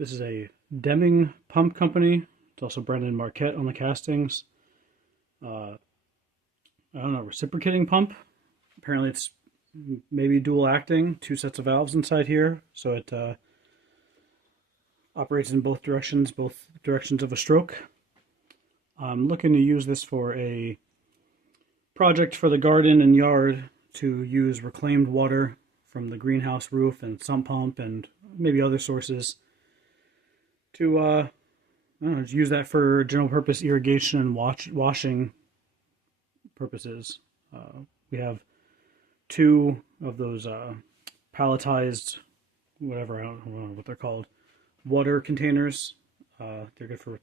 This is a Deming pump company. It's also Brendan Marquette on the castings. I don't know, reciprocating pump. Apparently it's maybe dual acting, two sets of valves inside here. So it operates in both directions of a stroke. I'm looking to use this for a project for the garden and yard to use reclaimed water from the greenhouse roof and sump pump and maybe other sources to I don't know, just use that for general purpose irrigation and washing purposes. We have two of those palletized, whatever, I don't know what they're called, water containers. They're good for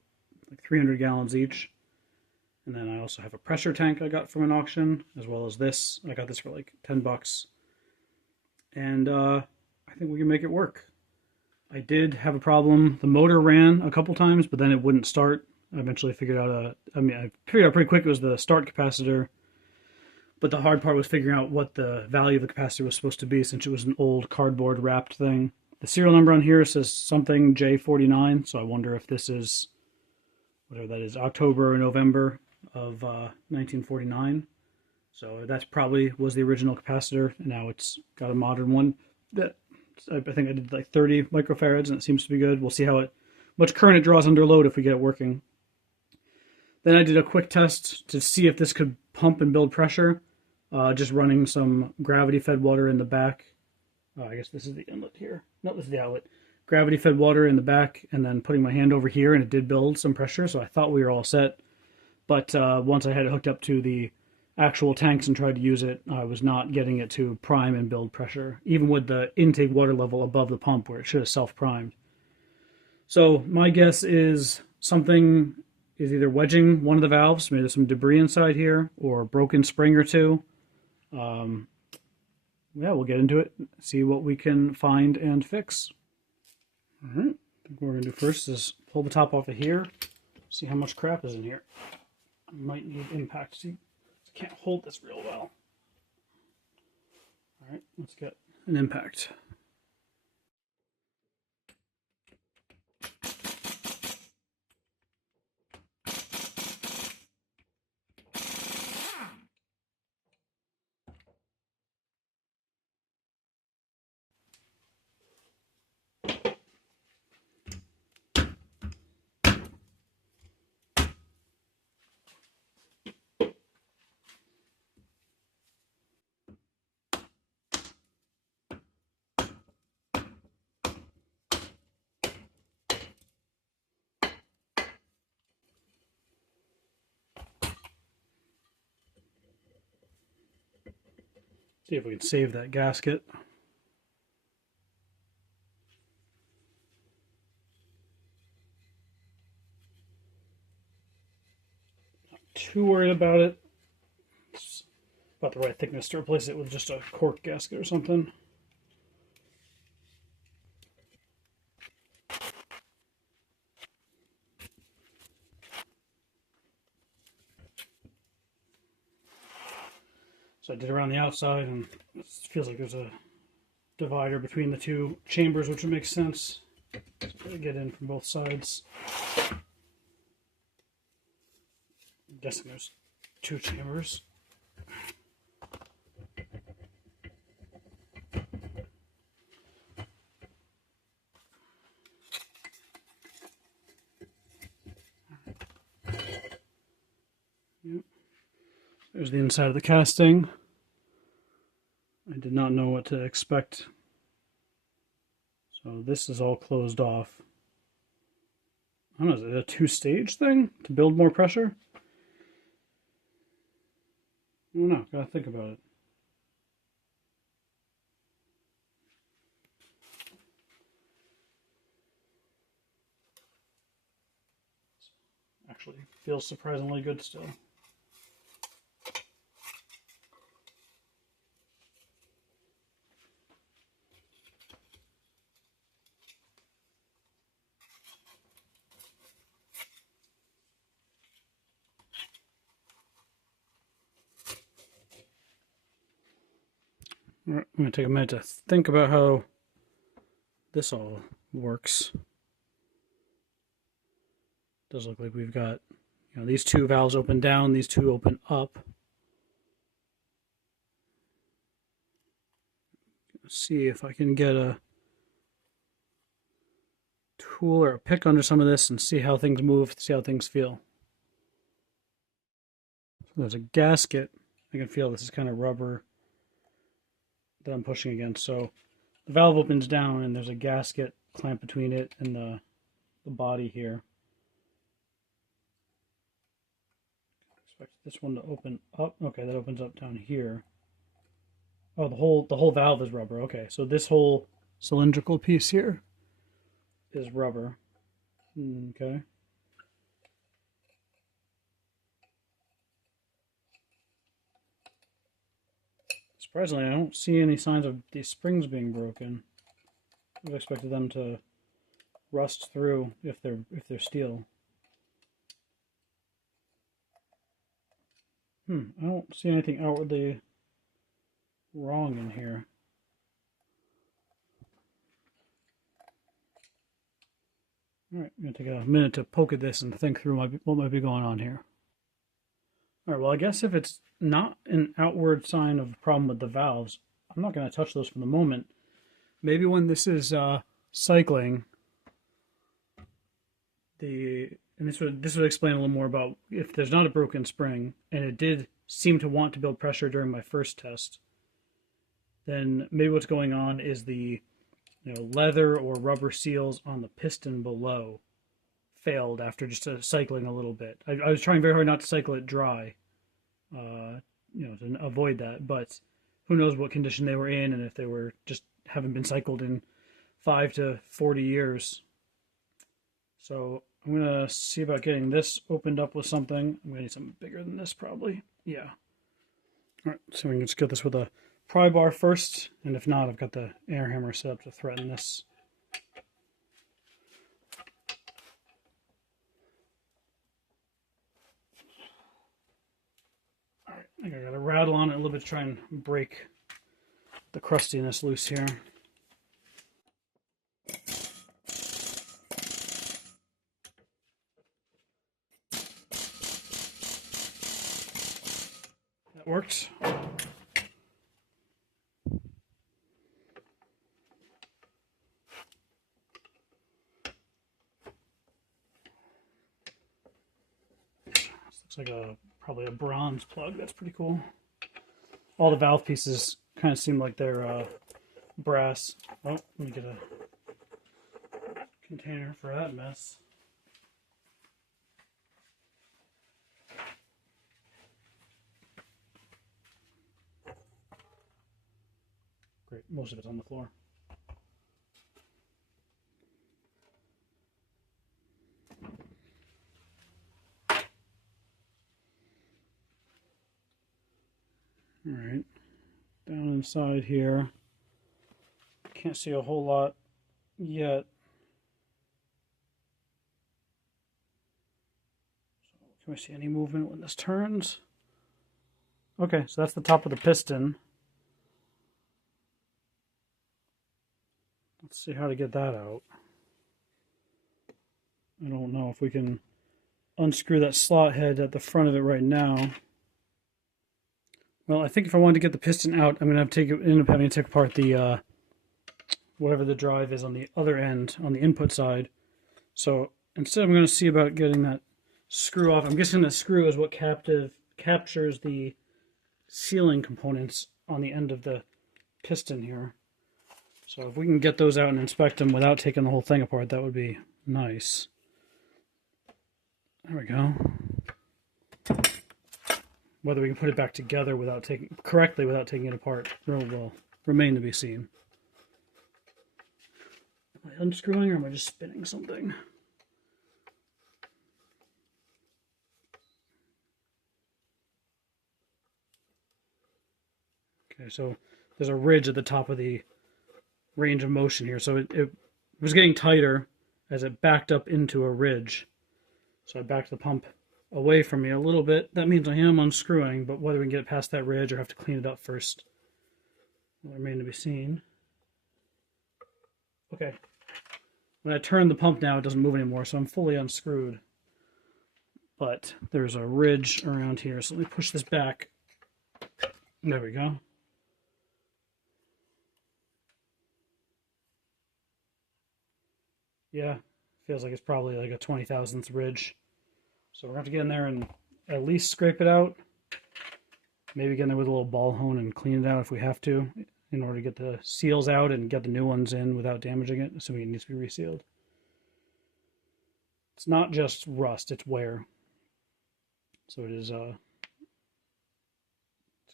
like 300 gallons each. And then I also have a pressure tank I got from an auction, as well as this. I got this for like 10 bucks. And I think we can make it work. I did have a problem. The motor ran a couple times, but then it wouldn't start. I eventually figured out I figured out pretty quick it was the start capacitor. But the hard part was figuring out what the value of the capacitor was supposed to be, since it was an old cardboard wrapped thing. The serial number on here says something J49, so I wonder if this is, whatever that is, October or November of 1949. So that's probably was the original capacitor, and now it's got a modern one that I think I did like 30 microfarads, and it seems to be good. We'll see how much current it draws under load if we get it working. Then I did a quick test to see if this could pump and build pressure, just running some gravity-fed water in the back. I guess this is the inlet here. No, this is the outlet. Gravity-fed water in the back, and then putting my hand over here, and it did build some pressure, so I thought we were all set. But once I had it hooked up to the actual tanks and tried to use it, I was not getting it to prime and build pressure, even with the intake water level above the pump where it should have self-primed. So my guess is something is either wedging one of the valves, maybe there's some debris inside here, or a broken spring or two. Yeah, we'll get into it, see what we can find and fix. All right, I think what we're going to do first is pull the top off of here, see how much crap is in here. I might need impact. See, I can't hold this real well. All right, let's get an impact. See if we can save that gasket. Not too worried about it. It's about the right thickness to replace it with just a cork gasket or something. So I did around the outside, and it feels like there's a divider between the two chambers, which would make sense. So I'm gonna get in from both sides. I'm guessing there's two chambers. Yep. There's the inside of the casting. I did not know what to expect. So this is all closed off. I don't know, is it a two-stage thing to build more pressure? I don't know, gotta think about it. Actually feels surprisingly good still. All right, I'm going to take a minute to think about how this all works. Does look like we've got, these two valves open down, these two open up. Let's see if I can get a tool or a pick under some of this and see how things move, see how things feel. So there's a gasket. I can feel this is kind of rubber that I'm pushing against. So the valve opens down and there's a gasket clamped between it and the body here. Expect this one to open up. Okay, that opens up down here. Oh, the whole valve is rubber. Okay, so this whole cylindrical piece here is rubber. Okay. Surprisingly, I don't see any signs of these springs being broken. I would have expected them to rust through if they're steel. I don't see anything outwardly wrong in here. Alright, I'm going to take a minute to poke at this and think through what might be going on here. Alright, well I guess if it's not an outward sign of a problem with the valves, I'm not going to touch those for the moment. Maybe when this is cycling, and this would explain a little more about if there's not a broken spring, and it did seem to want to build pressure during my first test, then maybe what's going on is the leather or rubber seals on the piston below failed after just cycling a little bit. I was trying very hard not to cycle it dry, to avoid that, but who knows what condition they were in and if they were just haven't been cycled in 5 to 40 years. So I'm going to see about getting this opened up with something. I'm going to need something bigger than this probably. Yeah. All right, so we can just get this with a pry bar first, and if not, I've got the air hammer set up to threaten this. All right, I think I got to rattle on it a little bit to try and break the crustiness loose here. That worked. Looks like probably a bronze plug. That's pretty cool. All the valve pieces kind of seem like they're brass. Oh, let me get a container for that mess. Great, most of it's on the floor. All right, down inside here, can't see a whole lot yet. So can we see any movement when this turns? Okay, so that's the top of the piston. Let's see how to get that out. I don't know if we can unscrew that slot head at the front of it right now. Well, I think if I wanted to get the piston out, I'm going to end up having to take apart the whatever the drive is on the other end, on the input side. So instead, I'm going to see about getting that screw off. I'm guessing the screw is what captures the sealing components on the end of the piston here. So if we can get those out and inspect them without taking the whole thing apart, that would be nice. There we go. Whether we can put it back together correctly without taking it apart will remain to be seen. Am I unscrewing or am I just spinning something? Okay, so there's a ridge at the top of the range of motion here. So it was getting tighter as it backed up into a ridge. So I backed the pump away from me a little bit. That means I am unscrewing, but whether we can get it past that ridge or have to clean it up first will remain to be seen. Okay. When I turn the pump now, it doesn't move anymore, so I'm fully unscrewed. but there's a ridge around here. So let me push this back. There we go. Yeah, feels like it's probably like a 20,000th ridge. So we're going to have to get in there and at least scrape it out. Maybe get in there with a little ball hone and clean it out if we have to, in order to get the seals out and get the new ones in without damaging it, assuming it needs to be resealed. It's not just rust, it's wear. So it is, it's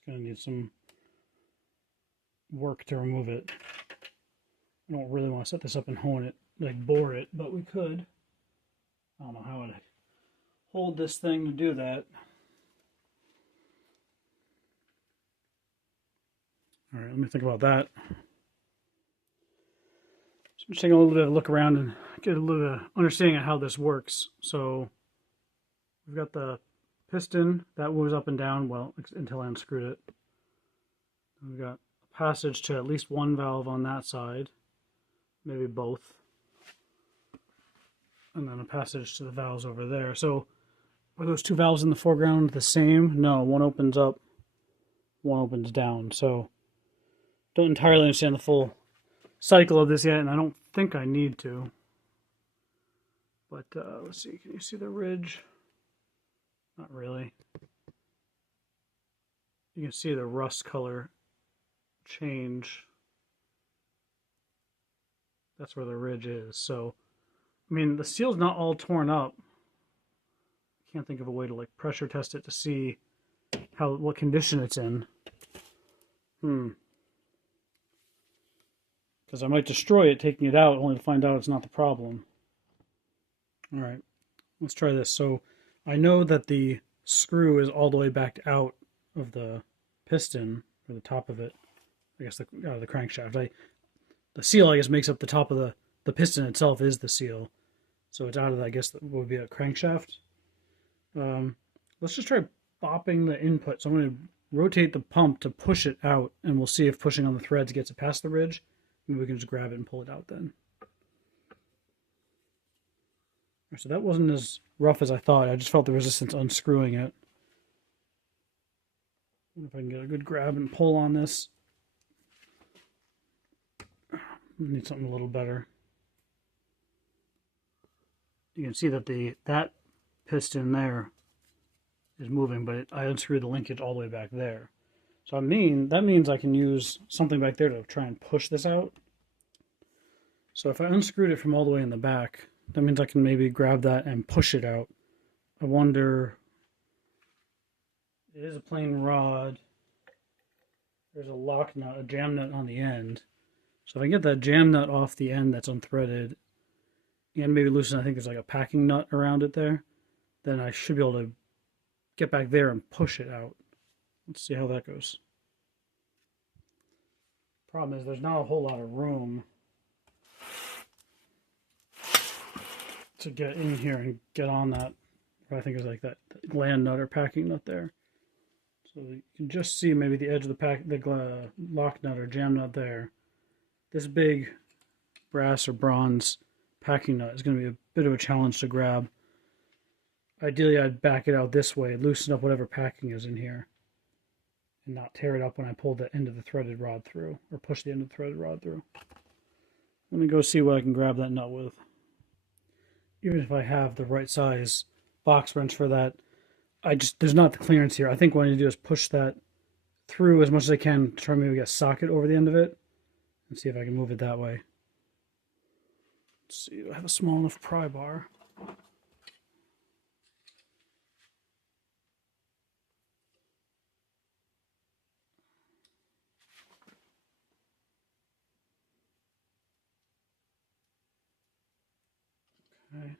going to need some work to remove it. I don't really want to set this up and hone it, like bore it, but we could. I don't know how I'd hold this thing to do that. All right, let me think about that. So I'm just taking a little bit of a look around and get a little bit of understanding of how this works. So we've got the piston that moves up and down, well, until I unscrewed it. We've got a passage to at least one valve on that side, maybe both, and then a passage to the valves over there. So are those two valves in the foreground the same? No, one opens up, one opens down. So don't entirely understand the full cycle of this yet, and I don't think I need to. But let's see, can you see the ridge? Not really. You can see the rust color change. That's where the ridge is. So, I mean, the seal's not all torn up. I can't think of a way to like pressure test it to see what condition it's in. Because I might destroy it taking it out only to find out it's not the problem. All right, let's try this. So I know that the screw is all the way back out of the piston, or the top of it. I guess the crankshaft. The seal, I guess, makes up the top of the piston itself is the seal. So it's out of, I guess, that would be a crankshaft. Let's just try bopping the input. So I'm going to rotate the pump to push it out, and we'll see if pushing on the threads gets it past the ridge. Maybe we can just grab it and pull it out then. So that wasn't as rough as I thought. I just felt the resistance unscrewing it. I wonder if I can get a good grab and pull on this. Need something a little better. You can see that that piston there is moving, but I unscrewed the linkage all the way back there. So that means I can use something back there to try and push this out. So if I unscrewed it from all the way in the back, that means I can maybe grab that and push it out. I wonder, it is a plain rod. There's a lock nut, a jam nut on the end. So if I get that jam nut off the end that's unthreaded, and maybe loosen, I think there's like a packing nut around it there, then I should be able to get back there and push it out. Let's see how that goes. Problem is there's not a whole lot of room to get in here and get on that, I think it's like that gland nut or packing nut there. So you can just see maybe the edge of the lock nut or jam nut there. This big brass or bronze packing nut is going to be a bit of a challenge to grab. Ideally, I'd back it out this way, loosen up whatever packing is in here, and not tear it up when I pull the end of the threaded rod through, or push the end of the threaded rod through. Let me go see what I can grab that nut with. Even if I have the right size box wrench for that, there's not the clearance here. I think what I need to do is push that through as much as I can to try and maybe get a socket over the end of it, and see if I can move it that way. Let's see, do I have a small enough pry bar? Okay.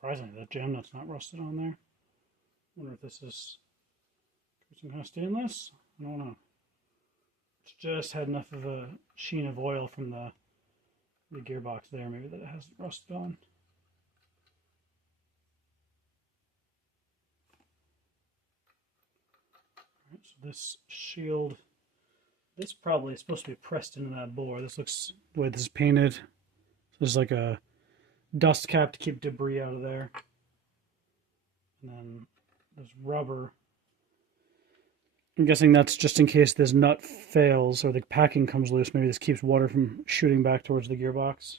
Surprisingly, that jam nut's not rusted on there. I wonder if this is some kind of stainless? I don't know. It's just had enough of a sheen of oil from the the gearbox there, maybe that it hasn't rusted on. Right, so this shield, this probably is supposed to be pressed into that bore. This looks, the way this is painted, so there's like a dust cap to keep debris out of there. And then there's rubber. I'm guessing that's just in case this nut fails or the packing comes loose. Maybe this keeps water from shooting back towards the gearbox.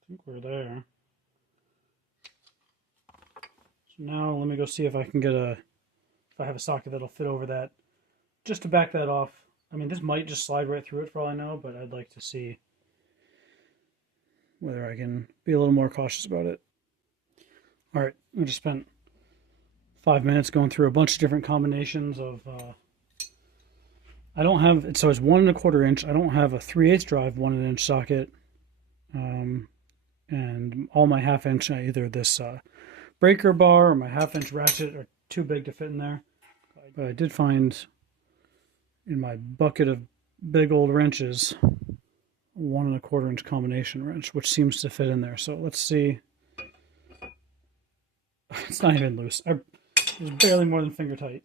I think we're there. So now let me go see if I can get if I have a socket that'll fit over that. Just to back that off. I mean, this might just slide right through it for all I know, but I'd like to see whether I can be a little more cautious about it. All right, I just spent 5 minutes going through a bunch of different combinations of, I don't have, so it's 1 1/4 inch. I don't have a 3/8 drive 1 inch socket. And all my 1/2 inch, either this breaker bar or my 1/2 inch ratchet are too big to fit in there. But I did find in my bucket of big old wrenches 1 1/4 inch combination wrench, which seems to fit in there. So let's see. It's not even loose. It's barely more than finger tight.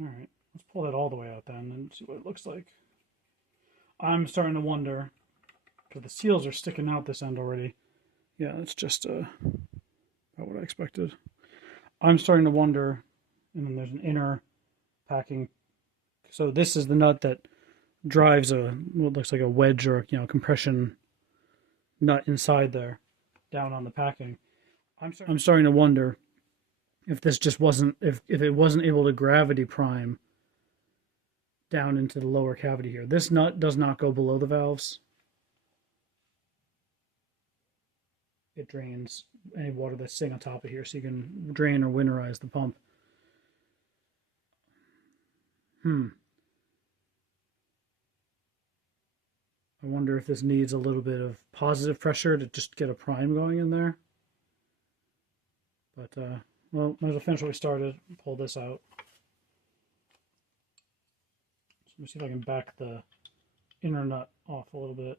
All right, let's pull that all the way out then and see what it looks like. I'm starting to wonder, because the seals are sticking out this end already. Yeah, that's just about what I expected. I'm starting to wonder, and then there's an inner packing. So this is the nut that drives what looks like a wedge or compression nut inside there, down on the packing. I'm starting to wonder if this just wasn't, if it wasn't able to gravity prime down into the lower cavity here. This nut does not go below the valves. It drains any water that's sitting on top of here, so you can drain or winterize the pump. I wonder if this needs a little bit of positive pressure to just get a prime going in there. But, well, might as well finish what we started. Pull this out. So let me see if I can back the inner nut off a little bit.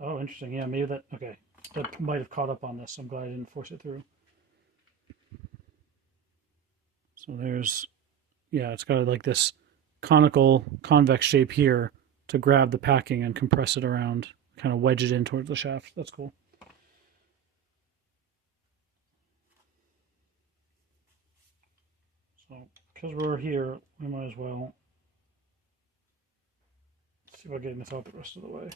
Oh, interesting. Yeah, maybe that, okay. That might have caught up on this. I'm glad I didn't force it through. So there's, yeah, it's got like this conical, convex shape here to grab the packing and compress it around, kind of wedge it in towards the shaft. That's cool. So, because we're here, we might as well see about getting this out the rest of the way.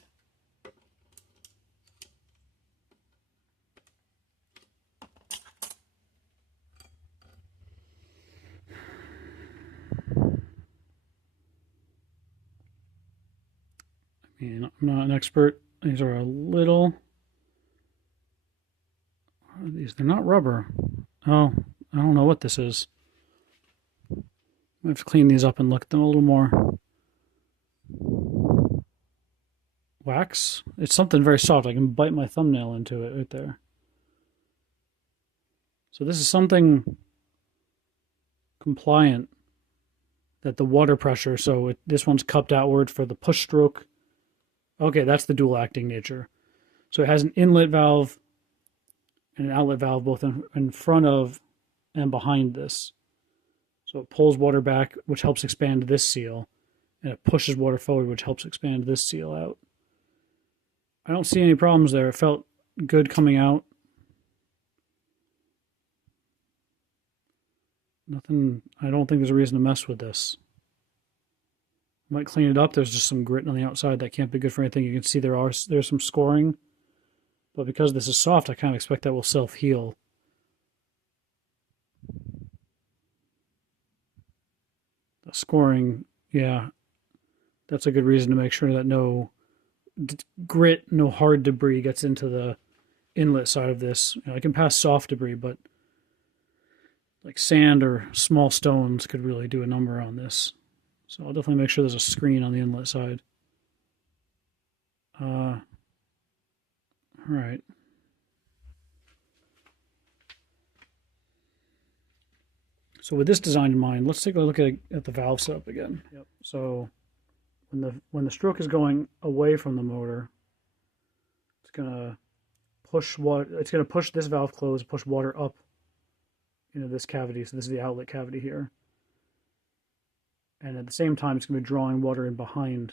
I mean, I'm not an expert. These are a little... What are these? They're not rubber. Oh, I don't know what this is. I have to clean these up and look at them a little more. Wax? It's something very soft. I can bite my thumbnail into it right there. So this is something compliant that the water pressure, so this one's cupped outward for the push stroke. Okay, that's the dual acting nature. So it has an inlet valve and an outlet valve both in front of and behind this. So it pulls water back, which helps expand this seal, and it pushes water forward, which helps expand this seal out. I don't see any problems there. It felt good coming out. Nothing, I don't think there's a reason to mess with this. Might clean it up. There's just some grit on the outside that can't be good for anything. You can see there's some scoring, but because this is soft, I kind of expect that will self-heal. The scoring, yeah, that's a good reason to make sure that no grit, no hard debris gets into the inlet side of this. You know, I can pass soft debris, but like sand or small stones could really do a number on this. So I'll definitely make sure there's a screen on the inlet side. All right. So with this design in mind, let's take a look at the valve setup again. Yep. So when the stroke is going away from the motor, it's gonna push this valve closed, push water up into this cavity. So this is the outlet cavity here. And at the same time, it's gonna be drawing water in behind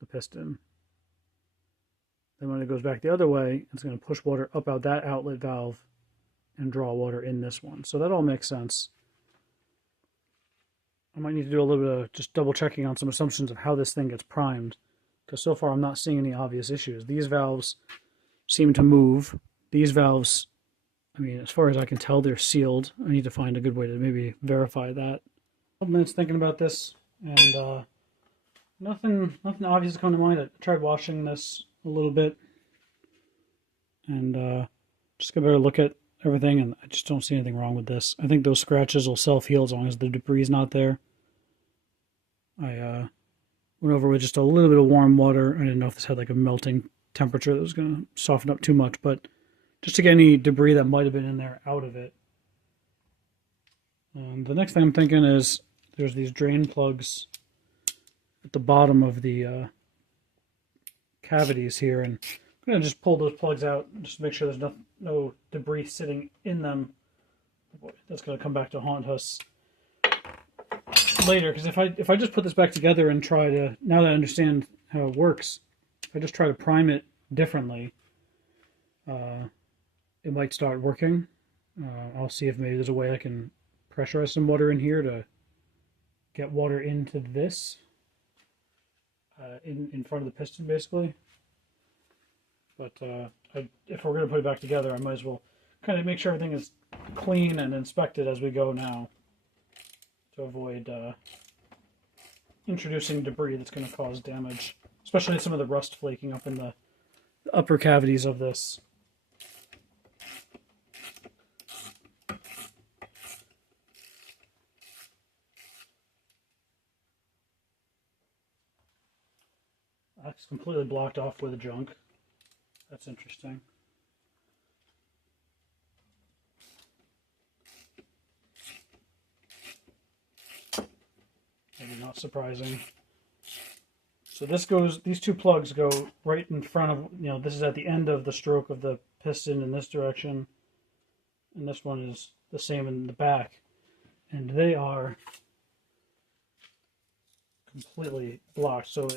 the piston. Then when it goes back the other way, it's gonna push water up out that outlet valve and draw water in this one. So that all makes sense. I might need to do a little bit of just double checking on some assumptions of how this thing gets primed, because so far I'm not seeing any obvious issues. These valves seem to move. These valves, I mean, as far as I can tell, they're sealed. I need to find a good way to maybe verify that. A couple minutes thinking about this, and nothing obvious has come to mind. I tried washing this a little bit, and just get a better look at everything, and I just don't see anything wrong with this. I think those scratches will self-heal as long as the debris is not there. I went over with just a little bit of warm water. I didn't know if this had like a melting temperature that was going to soften up too much, but just to get any debris that might have been in there out of it. And the next thing I'm thinking is there's these drain plugs at the bottom of the cavities here, and I'm going to just pull those plugs out just to make sure there's no debris sitting in them. Boy, that's going to come back to haunt us later, because if I just put this back together and try to, now that I understand how it works, if I just try to prime it differently, it might start working. I'll see if maybe there's a way I can pressurize some water in here to get water into this in front of the piston, basically. But if we're going to put it back together, I might as well kind of make sure everything is clean and inspected as we go now, to avoid introducing debris that's going to cause damage, especially some of the rust flaking up in the upper cavities of this. That's completely blocked off with junk. That's interesting. Maybe not surprising. So these two plugs go right in front of, this is at the end of the stroke of the piston in this direction, and this one is the same in the back, and they are completely blocked. So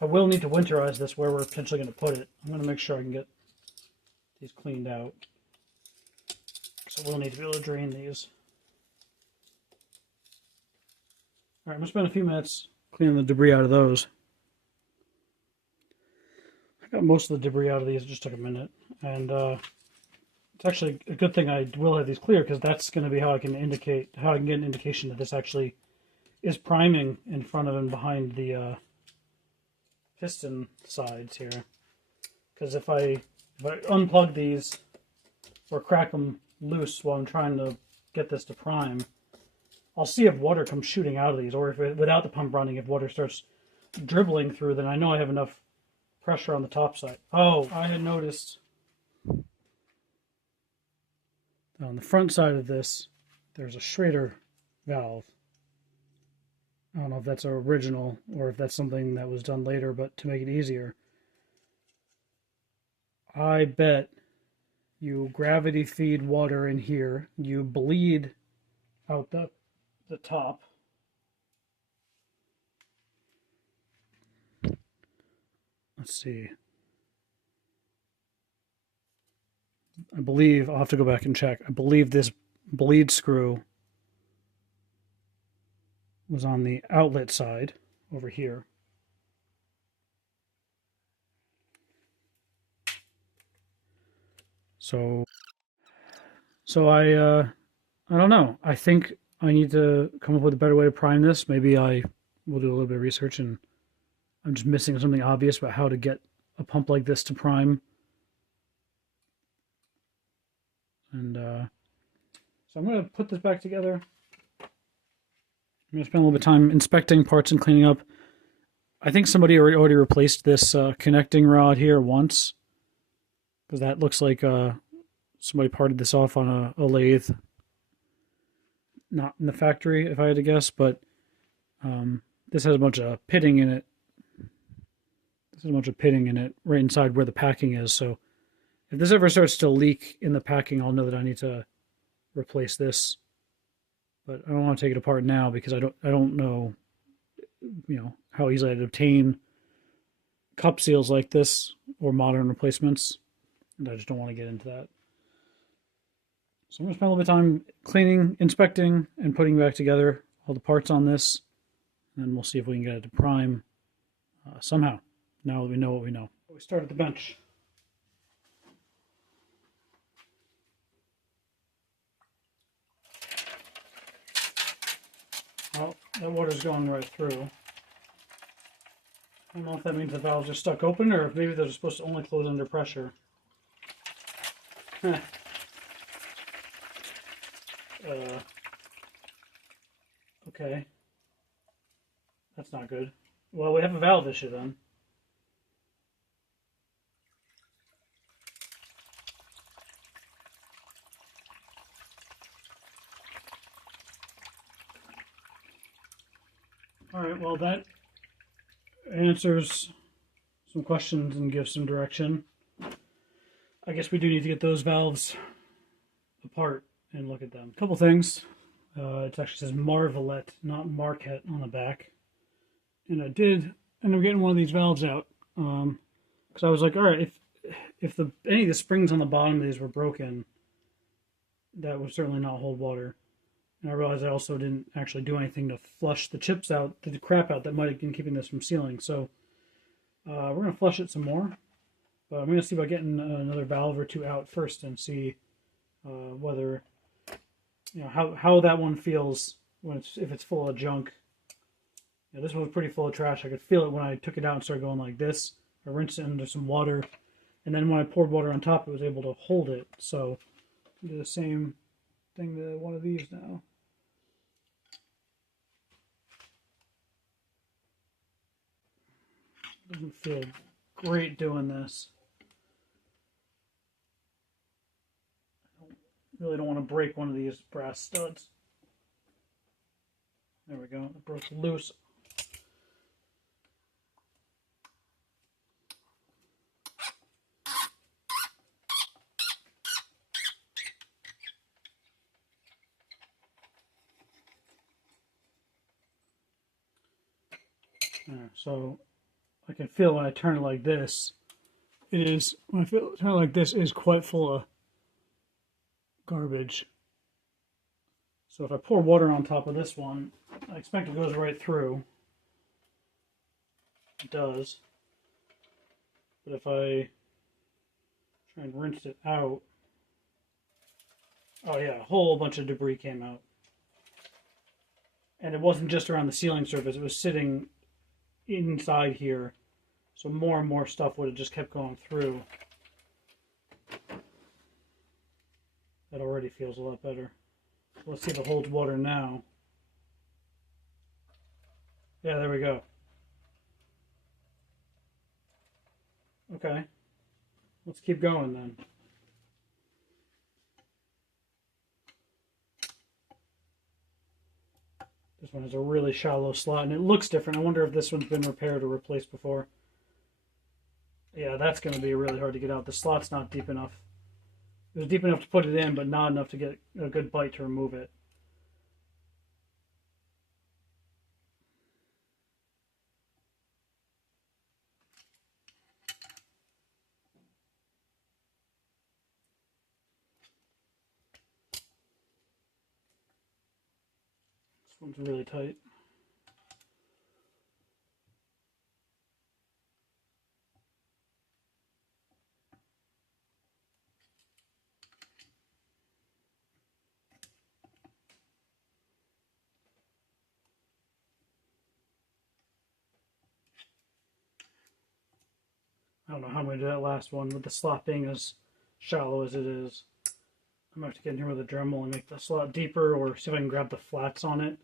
I will need to winterize this where we're potentially going to put it. I'm going to make sure I can get these cleaned out. So we'll need to be able to drain these. Alright, I'm going to spend a few minutes cleaning the debris out of those. I got most of the debris out of these, it just took a minute. And it's actually a good thing I will have these clear, because that's going to be how I can get an indication that this actually is priming in front of and behind the piston sides here. Because if I unplug these or crack them loose while I'm trying to get this to prime, I'll see if water comes shooting out of these, or if without the pump running, if water starts dribbling through, then I know I have enough pressure on the top side. Oh, I had noticed that on the front side of this, there's a Schrader valve. I don't know if that's original or if that's something that was done later, but to make it easier, I bet you gravity feed water in here, you bleed out the top. Let's see. I believe, I'll have to go back and check. I believe this bleed screw was on the outlet side over here. So I don't know. I think I need to come up with a better way to prime this. Maybe I will do a little bit of research, and I'm just missing something obvious about how to get a pump like this to prime. And So I'm going to put this back together. I'm going to spend a little bit of time inspecting parts and cleaning up. I think somebody already replaced this connecting rod here once, because that looks like somebody parted this off on a lathe. Not in the factory, if I had to guess, but this has a bunch of pitting in it. This has a bunch of pitting in it right inside where the packing is, so if this ever starts to leak in the packing, I'll know that I need to replace this. But I don't want to take it apart now because I don't know, how easily I'd obtain cup seals like this or modern replacements, and I just don't want to get into that. So I'm going to spend a little bit of time cleaning, inspecting, and putting back together all the parts on this, and we'll see if we can get it to prime somehow, now that we know what we know. We start at the bench. Well, that water's going right through. I don't know if that means the valves are stuck open or if maybe they're supposed to only close under pressure. Okay. That's not good. Well, we have a valve issue then. Alright, well that answers some questions and gives some direction. I guess we do need to get those valves apart and look at them. A couple things. It actually says Marvelette, not Marquette on the back. And I did end up getting one of these valves out. Because I was like, alright, if any of the springs on the bottom of these were broken, that would certainly not hold water. And I realized I also didn't actually do anything to flush the chips out, the crap out that might have been keeping this from sealing. So we're going to flush it some more. But I'm going to see about getting another valve or two out first and see whether, how that one feels when if it's full of junk. This one was pretty full of trash. I could feel it when I took it out and started going like this. I rinsed it under some water. And then when I poured water on top, it was able to hold it. So I'll do the same thing to one of these now. Doesn't feel great doing this. I really don't want to break one of these brass studs. There we go. It broke loose. So I can feel when I turn it like this, when I turn it like this, it is quite full of garbage. So if I pour water on top of this one, I expect it goes right through. It does. But if I try and rinse it out, oh yeah, a whole bunch of debris came out. And it wasn't just around the sealing surface, it was sitting inside here. So more and more stuff would have just kept going through. That already feels a lot better. So let's see if it holds water now. Yeah, there we go. Okay. Let's keep going then. This one has a really shallow slot, and it looks different. I wonder if this one's been repaired or replaced before. Yeah, that's going to be really hard to get out. The slot's not deep enough. It was deep enough to put it in, but not enough to get a good bite to remove it. This one's really tight. I don't know how I'm going to do that last one with the slot being as shallow as it is. I'm going to have to get in here with a Dremel and make the slot deeper, or see if I can grab the flats on it.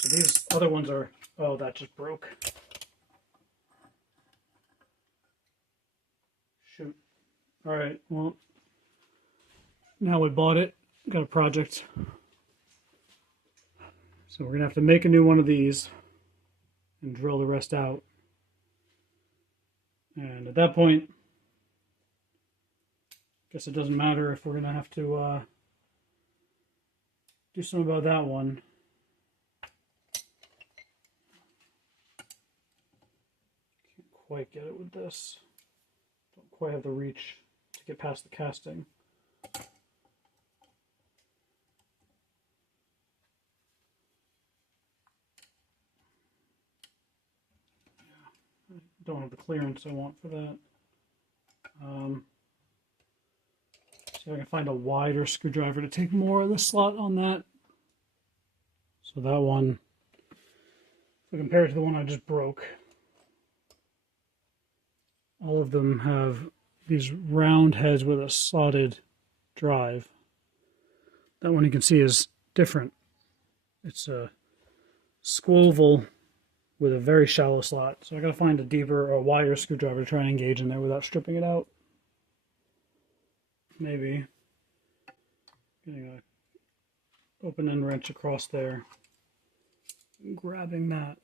So these other ones are, oh, that just broke. Shoot. All right, well, now we bought it, got a project. So we're going to have to make a new one of these and drill the rest out. And at that point, I guess it doesn't matter if we're going to have to do something about that one. Can't quite get it with this. Don't quite have the reach to get past the casting. Don't have the clearance I want for that. See if I can find a wider screwdriver to take more of the slot on that. So that one, if I compare it to the one I just broke, all of them have these round heads with a slotted drive. That one you can see is different. It's a squoval with a very shallow slot. So I gotta find a deeper or wider screwdriver to try and engage in there without stripping it out. Maybe getting an open end wrench across there, grabbing that.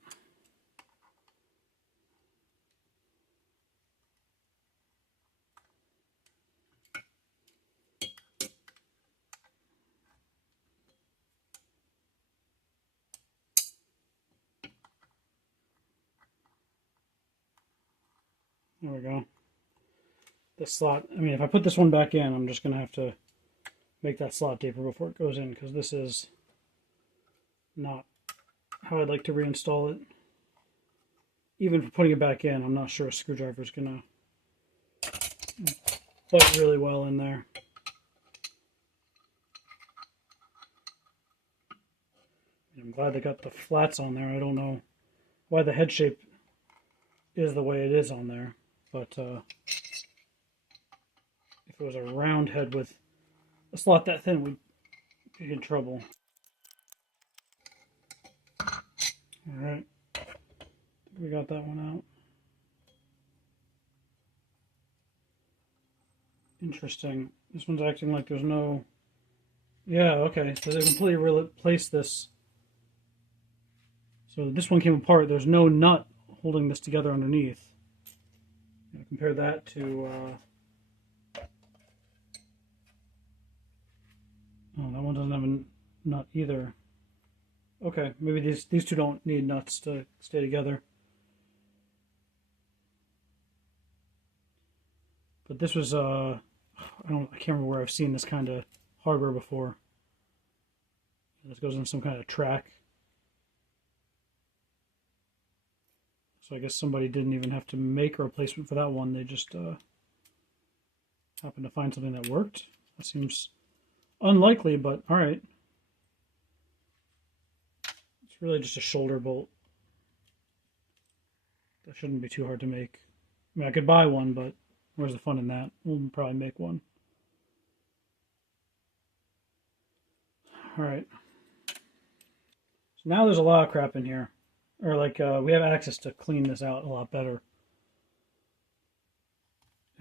There we go. This slot, I mean, if I put this one back in, I'm just going to have to make that slot deeper before it goes in, because this is not how I'd like to reinstall it. Even for putting it back in, I'm not sure a screwdriver is going to bite really well in there. I'm glad they got the flats on there. I don't know why the head shape is the way it is on there, but if it was a round head with a slot that thin, we'd be in trouble. Alright, we got that one out. Interesting. This one's acting like there's no... Yeah, okay, so they completely replaced this. So this one came apart. There's no nut holding this together underneath. Compare that to... Oh, that one doesn't have a nut either. Okay, maybe these two don't need nuts to stay together. But this was I can't remember where I've seen this kind of hardware before. This goes in some kind of track. So I guess somebody didn't even have to make a replacement for that one. They just happened to find something that worked. That seems unlikely, but all right. It's really just a shoulder bolt. That shouldn't be too hard to make. I mean, I could buy one, but where's the fun in that? We'll probably make one. All right. So now there's a lot of crap in here. Or like, we have access to clean this out a lot better.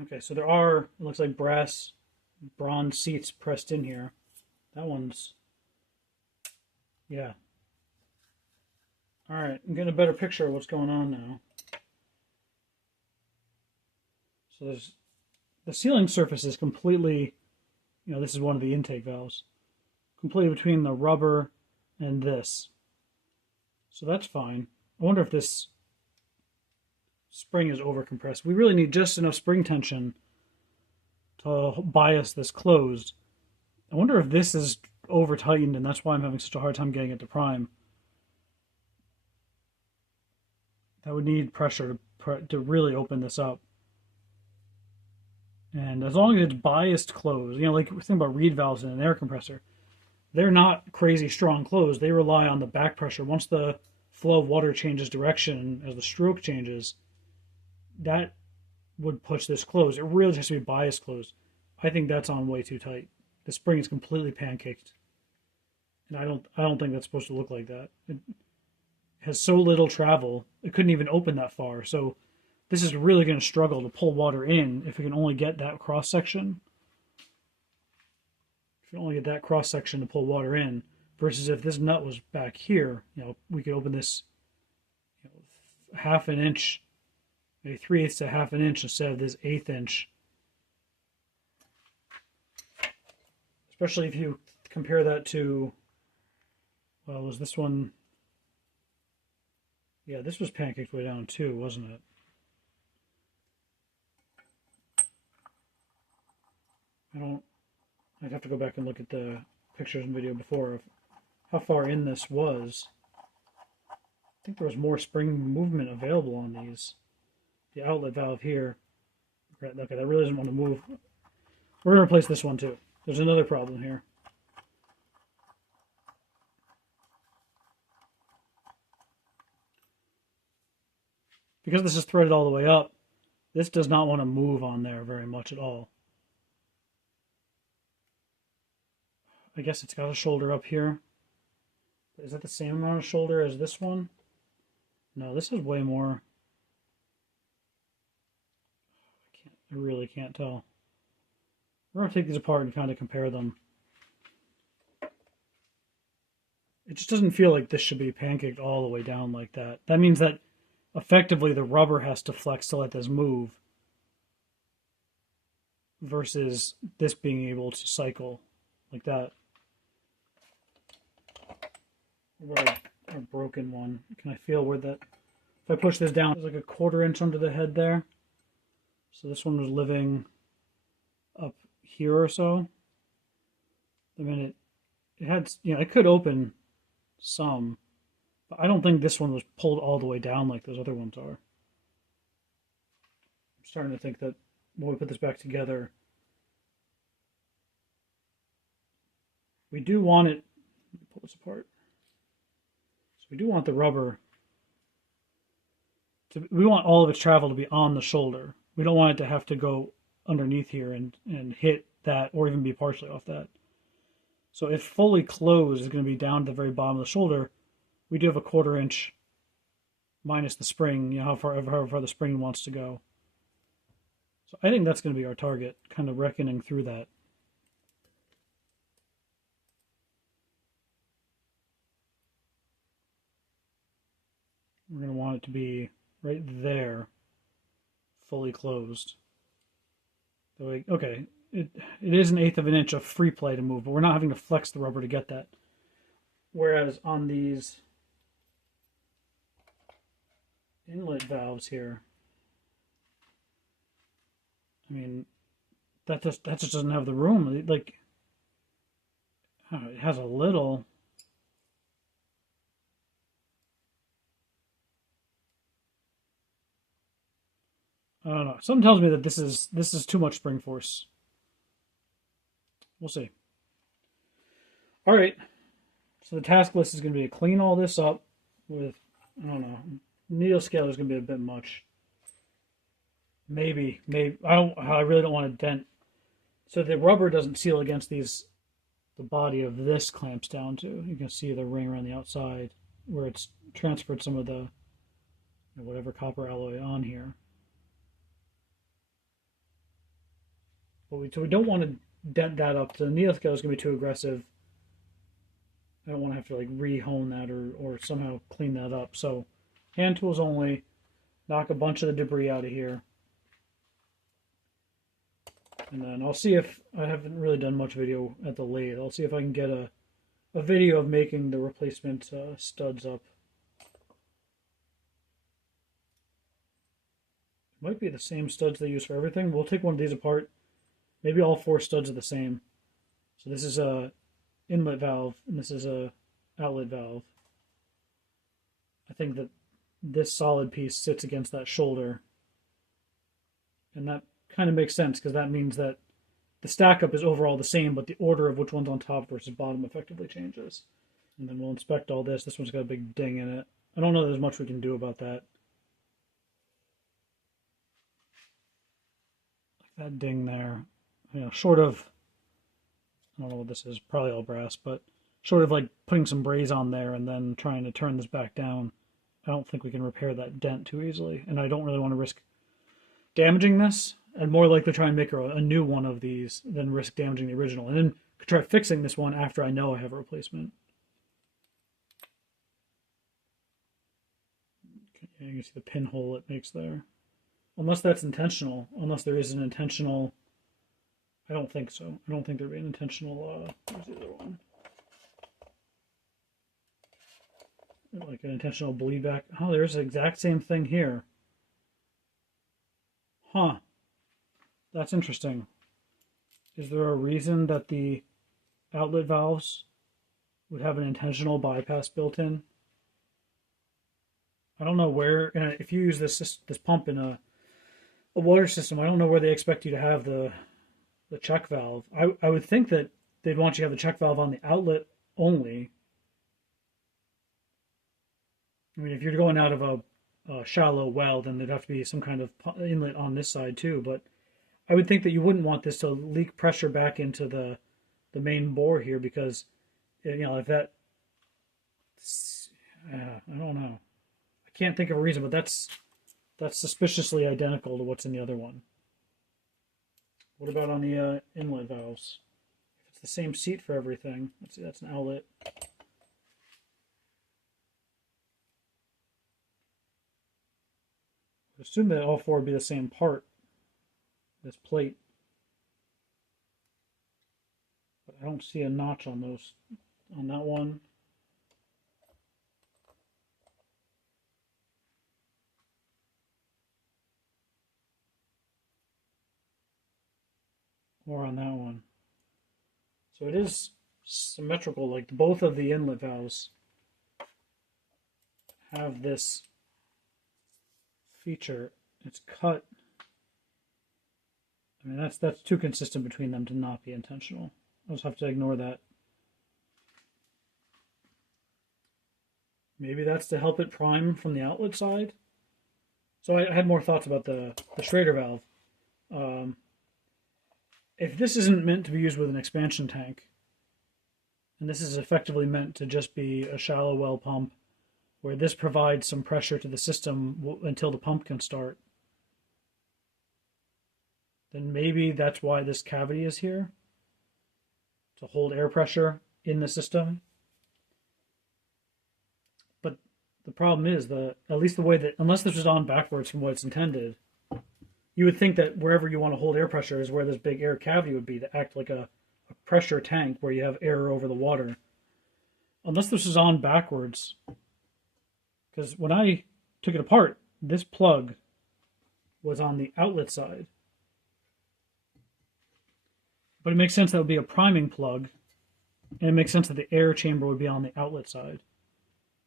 Okay, so there are, it looks like bronze seats pressed in here. That one's, yeah. All right, I'm getting a better picture of what's going on now. So there's, the sealing surface is completely, you know, this is one of the intake valves, completely between the rubber and this. So that's fine. I wonder if this spring is over-compressed. We really need just enough spring tension to bias this closed. I wonder if this is over-tightened, and that's why I'm having such a hard time getting it to prime. That would need pressure to really open this up. And as long as it's biased closed, you know, like we're thinking about reed valves in an air compressor, they're not crazy strong closed. They rely on the back pressure. Once the flow of water changes direction as the stroke changes, that would push this closed. It really has to be bias closed. I think that's on way too tight. the spring is completely pancaked. And I don't think that's supposed to look like that. It has so little travel, it couldn't even open that far. So this is really going to struggle to pull water in if we can only get that cross section. If you only get that cross section to pull water in, versus if this nut was back here, we could open this half an inch, maybe 3/8 to half an inch instead of this 1/8 inch. Especially if you compare that to, well, was this one? Yeah, this was pancaked way down too, wasn't it? I'd have to go back and look at the pictures and video before of how far in this was. I think there was more spring movement available on these. The outlet valve here. Okay, that really doesn't want to move. We're going to replace this one too. There's another problem here. Because this is threaded all the way up, this does not want to move on there very much at all. I guess it's got a shoulder up here. Is that the same amount of shoulder as this one? No, this is way more. I really can't tell. We're going to take these apart and kind of compare them. It just doesn't feel like this should be pancaked all the way down like that. That means that effectively the rubber has to flex to let this move versus this being able to cycle like that. What a broken one. Can I feel where that, if I push this down, there's like a 1/4 inch under the head there. So this one was living up here or so. I mean, it had, it could open some, but I don't think this one was pulled all the way down like those other ones are. I'm starting to think that when we put this back together, we do want it, let me pull this apart. So we do want the rubber to, we want all of its travel to be on the shoulder. We don't want it to have to go underneath here and hit that or even be partially off that. So if fully closed is going to be down to the very bottom of the shoulder, we do have a 1/4 inch minus the spring, however far the spring wants to go. So I think that's going to be our target, kind of reckoning through that. We're going to want it to be right there, fully closed. Okay, it is 1/8 of an inch of free play to move, but we're not having to flex the rubber to get that. Whereas on these inlet valves here, I mean, that just doesn't have the room. Like, it has a little. I don't know. Something tells me that this is too much spring force. We'll see. All right. So the task list is going to be to clean all this up with, I don't know, needle scale is going to be a bit much. Maybe. I really don't want to dent. So the rubber doesn't seal against these, the body of this clamps down to. You can see the ring around the outside where it's transferred some of the, whatever copper alloy on here. But so we don't want to dent that up. The needle scale is going to be too aggressive. I don't want to have to like re-hone that or somehow clean that up. So hand tools only. Knock a bunch of the debris out of here. And then I'll see if, I haven't really done much video at the lathe. I'll see if I can get a video of making the replacement studs up. It might be the same studs they use for everything. We'll take one of these apart. Maybe all 4 studs are the same. So this is a inlet valve, and this is a outlet valve. I think that this solid piece sits against that shoulder. And that kind of makes sense, because that means that the stack up is overall the same, but the order of which one's on top versus bottom effectively changes. And then we'll inspect all this. This one's got a big ding in it. I don't know that there's much we can do about that. Like that ding there. Short of I don't know what this is, probably all brass, but short of like putting some braze on there and then trying to turn this back down, I don't think we can repair that dent too easily. And I don't really want to risk damaging this. I'd more likely try and make a new one of these than risk damaging the original. And then try fixing this one after I know I have a replacement. Okay, you can see the pinhole it makes there. Unless that's intentional. Unless there is an intentional... I don't think so. I don't think there'd be an intentional... where's the other one? Like an intentional bleed back. Oh, there's the exact same thing here. Huh. That's interesting. Is there a reason that the outlet valves would have an intentional bypass built in? I don't know where, if you use this pump in a water system, I don't know where they expect you to have the check valve. I would think that they'd want you to have the check valve on the outlet only. I mean, if you're going out of a shallow well, then there'd have to be some kind of inlet on this side too. But I would think that you wouldn't want this to leak pressure back into the main bore here, because, you know, if that, I don't know. I can't think of a reason, but that's suspiciously identical to what's in the other one. What about on the inlet valves? If it's the same seat for everything, let's see, that's an outlet. I assume that all four would be the same part, this plate. But I don't see a notch on those, on that one. Or on that one. So it is symmetrical, like both of the inlet valves have this feature. It's cut. I mean, that's too consistent between them to not be intentional. I'll just have to ignore that. Maybe that's to help it prime from the outlet side. So I had more thoughts about the Schrader valve. If this isn't meant to be used with an expansion tank, and this is effectively meant to just be a shallow well pump, where this provides some pressure to the system until the pump can start, then maybe that's why this cavity is here, to hold air pressure in the system. But the problem is that, at least the way that, unless this was on backwards from what it's intended, you would think that wherever you want to hold air pressure is where this big air cavity would be, to act like a pressure tank where you have air over the water. Unless this is on backwards, because when I took it apart, this plug was on the outlet side. But it makes sense that would be a priming plug, and it makes sense that the air chamber would be on the outlet side.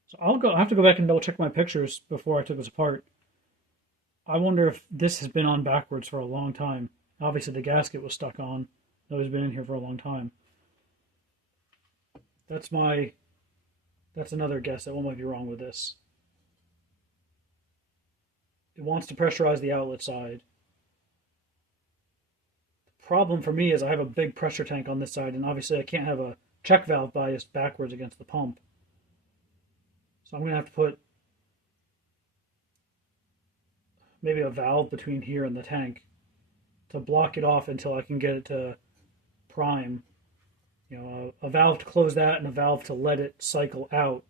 So I have to go back and double check my pictures before I took this apart. I wonder if this has been on backwards for a long time. Obviously the gasket was stuck on. That has been in here for a long time. That's another guess at what might be wrong with this. It wants to pressurize the outlet side. The problem for me is I have a big pressure tank on this side, and obviously I can't have a check valve biased backwards against the pump. So I'm going to have to put maybe a valve between here and the tank to block it off until I can get it to prime. You know, a valve to close that and a valve to let it cycle out.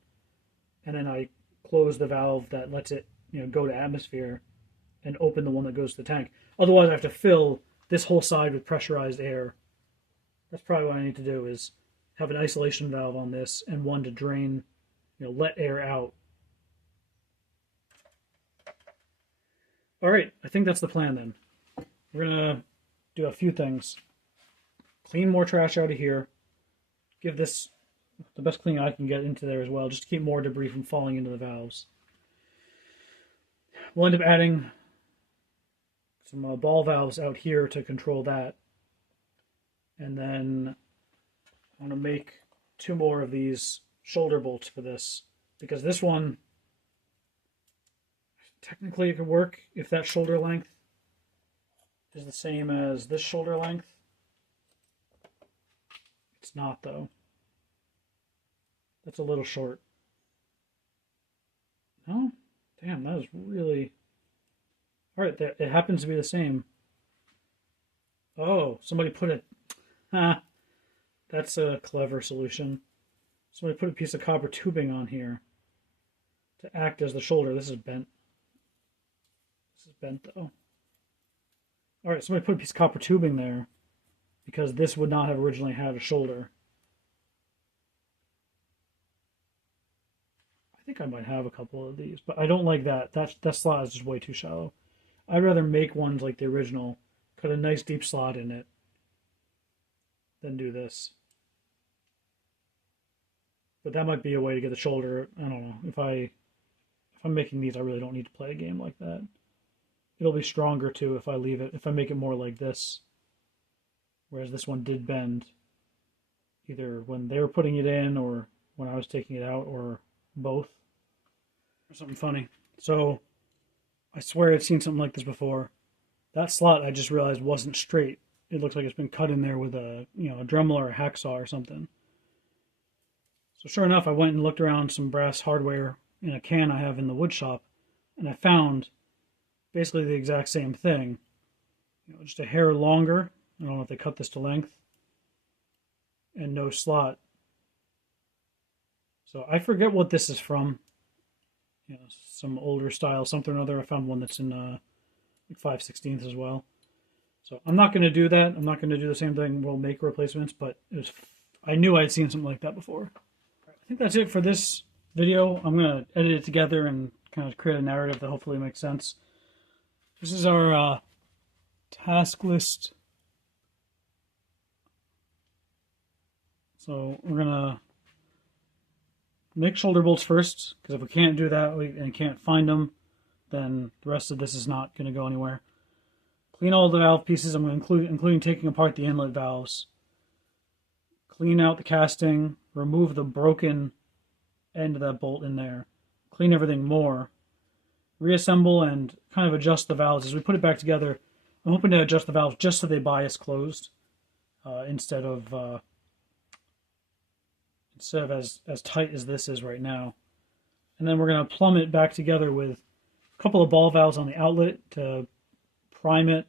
And then I close the valve that lets it, you know, go to atmosphere and open the one that goes to the tank. Otherwise I have to fill this whole side with pressurized air. That's probably what I need to do, is have an isolation valve on this and one to drain, you know, let air out. All right, I think that's the plan then. We're gonna do a few things. Clean more trash out of here. Give this the best clean I can get into there as well, just to keep more debris from falling into the valves. We'll end up adding some ball valves out here to control that. And then I want to make 2 more of these shoulder bolts for this, because this one, technically it could work if that shoulder length is the same as this shoulder length. It's not, though. That's a little short. No? Damn, that is really... Alright, it happens to be the same. Oh, somebody put it... That's a clever solution. Somebody put a piece of copper tubing on here to act as the shoulder. This is bent. This is bent, though. Alright, somebody put a piece of copper tubing there because this would not have originally had a shoulder. I think I might have a couple of these, but I don't like that. That slot is just way too shallow. I'd rather make ones like the original, cut a nice deep slot in it, than do this. But that might be a way to get the shoulder. I don't know. If I'm making these, I really don't need to play a game like that. It'll be stronger too if I leave it. If I make it more like this, whereas this one did bend, either when they were putting it in or when I was taking it out, or both. Or something funny. So I swear I'd seen something like this before. That slot I just realized wasn't straight. It looks like it's been cut in there with a a Dremel or a hacksaw or something. So sure enough, I went and looked around some brass hardware in a can I have in the wood shop, and I found basically the exact same thing. Just a hair longer. I don't know if they cut this to length. And no slot. So I forget what this is from. Some older style, something or other. I found one that's in like 5/16 as well. So I'm not going to do that. I'm not going to do the same thing. We'll make replacements, but I knew I'd seen something like that before. I think that's it for this video. I'm going to edit it together and kind of create a narrative that hopefully makes sense. This is our task list. So we're going to make shoulder bolts first, because if we can't do that and can't find them, then the rest of this is not going to go anywhere. Clean all the valve pieces. I'm going to including taking apart the inlet valves. Clean out the casting. Remove the broken end of that bolt in there. Clean everything more. Reassemble and kind of adjust the valves. As we put it back together, I'm hoping to adjust the valves just so they bias closed instead of as tight as this is right now. And then we're going to plumb it back together with a couple of ball valves on the outlet to prime it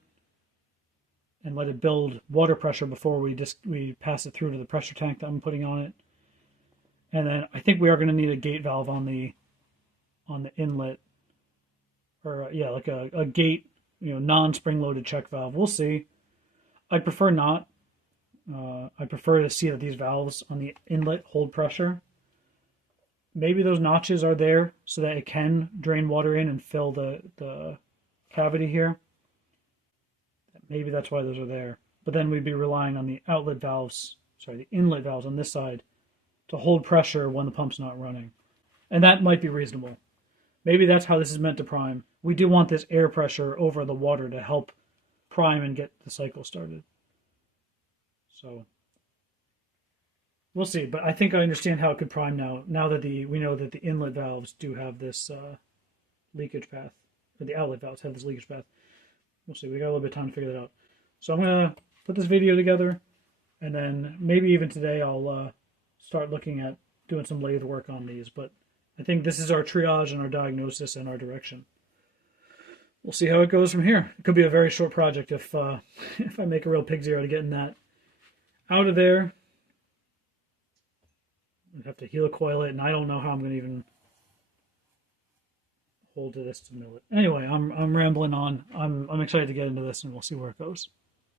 and let it build water pressure before we pass it through to the pressure tank that I'm putting on it. And then I think we are going to need a gate valve on the inlet, or like a gate, non-spring loaded check valve. We'll see. I prefer not. I prefer to see that these valves on the inlet hold pressure. Maybe those notches are there so that it can drain water in and fill the cavity here. Maybe that's why those are there. But then we'd be relying on the inlet valves on this side to hold pressure when the pump's not running. And that might be reasonable. Maybe that's how this is meant to prime. We do want this air pressure over the water to help prime and get the cycle started. So we'll see, but I think I understand how it could prime now that we know that the inlet valves do have this leakage path, or the outlet valves have this leakage path. We'll see. We got a little bit of time to figure that out. So I'm going to put this video together, and then maybe even today I'll start looking at doing some lathe work on these. But I think this is our triage and our diagnosis and our direction. We'll see how it goes from here. It could be a very short project if I make a real pig's ear out of getting that out of there. I'd have to helicoil it, and I don't know how I'm going to even hold to this to mill it. Anyway, I'm rambling on. I'm excited to get into this, and we'll see where it goes.